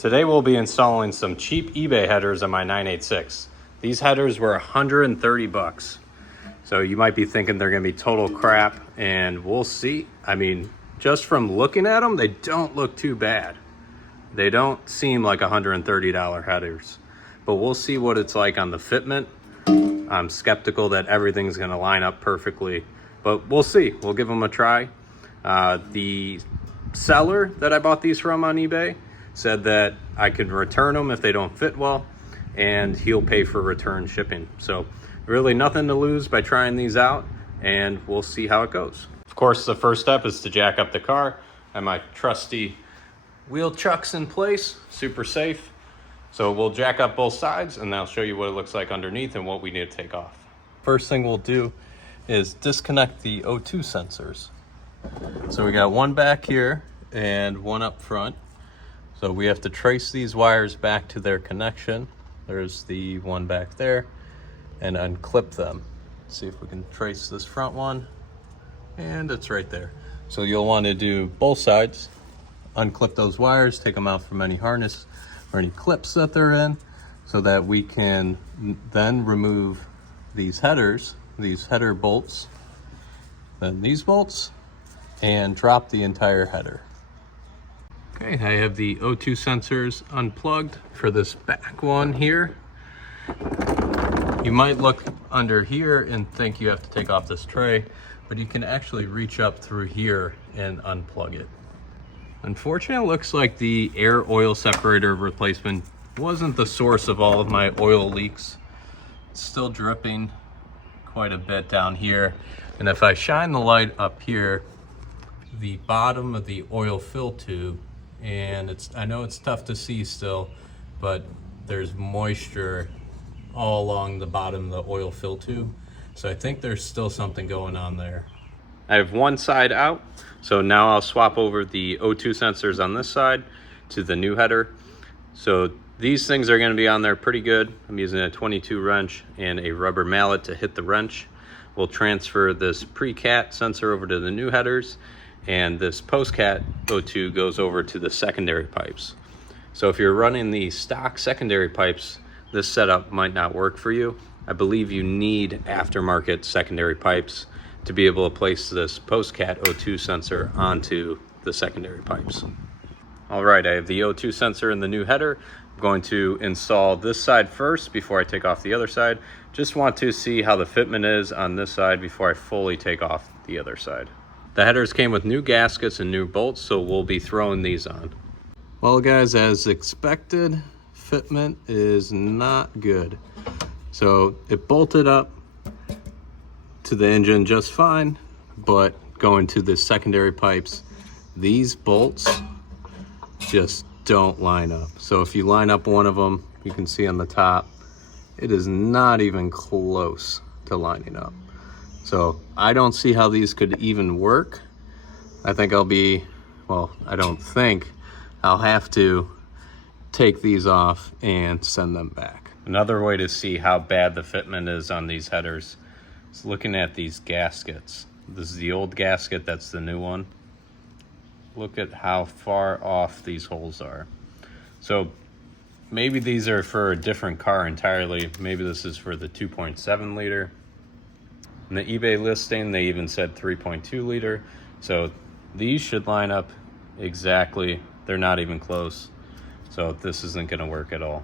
Today we'll be installing some cheap eBay headers on my 986. These headers were 130 bucks. So you might be thinking they're gonna be total crap, and we'll see. I mean, just from looking at them, they don't look too bad. They don't seem like $130 headers, but we'll see what it's like on the fitment. I'm skeptical that everything's gonna line up perfectly, but we'll see. We'll give them a try. The seller that I bought these from on eBay said that I could return them if they don't fit well, and he'll pay for return shipping. So really nothing to lose by trying these out, and we'll see how it goes. Of course, the first step is to jack up the car. I have my trusty wheel chucks in place, super safe. So we'll jack up both sides, and I'll show you what it looks like underneath and what we need to take off. First thing we'll do is disconnect the O2 sensors. So we got one back here and one up front. So we have to trace these wires back to their connection. There's the one back there, and unclip them. See if we can trace this front one, and it's right there. So you'll want to do both sides, unclip those wires, take them out from any harness or any clips that they're in, so that we can then remove these headers, these header bolts, then these bolts, and drop the entire header. Okay, I have the O2 sensors unplugged for this back one here. You might look under here and think you have to take off this tray, but you can actually reach up through here and unplug it. Unfortunately, it looks like the air oil separator replacement wasn't the source of all of my oil leaks. It's still dripping quite a bit down here. And if I shine the light up here, the bottom of the oil fill tube, and I know it's tough to see still, but there's moisture all along the bottom of the oil fill tube. So I think there's still something going on there. I have one side out, so now I'll swap over the O2 sensors on this side to the new header. So these things are going to be on there pretty good. I'm using a 22 wrench and a rubber mallet to hit the wrench. We'll transfer this pre-cat sensor over to the new headers, and this post-cat O2 goes over to the secondary pipes. So if you're running the stock secondary pipes, this setup might not work for you. I believe you need aftermarket secondary pipes to be able to place this post-cat O2 sensor onto the secondary pipes. All right, I have the O2 sensor in the new header. I'm going to install this side first before I take off the other side. Just want to see how the fitment is on this side before I fully take off the other side. The headers came with new gaskets and new bolts, so we'll be throwing these on. Well guys, as expected, fitment is not good. So it bolted up to the engine just fine, but going to the secondary pipes, these bolts just don't line up. So if you line up one of them, you can see on the top, it is not even close to lining up. So I don't see how these could even work. I think I don't think I'll have to take these off and send them back. Another way to see how bad the fitment is on these headers is looking at these gaskets. This is the old gasket, that's the new one. Look at how far off these holes are. So maybe these are for a different car entirely. Maybe this is for the 2.7 liter. In the eBay listing, they even said 3.2 liter. So these should line up exactly. They're not even close. So this isn't gonna work at all.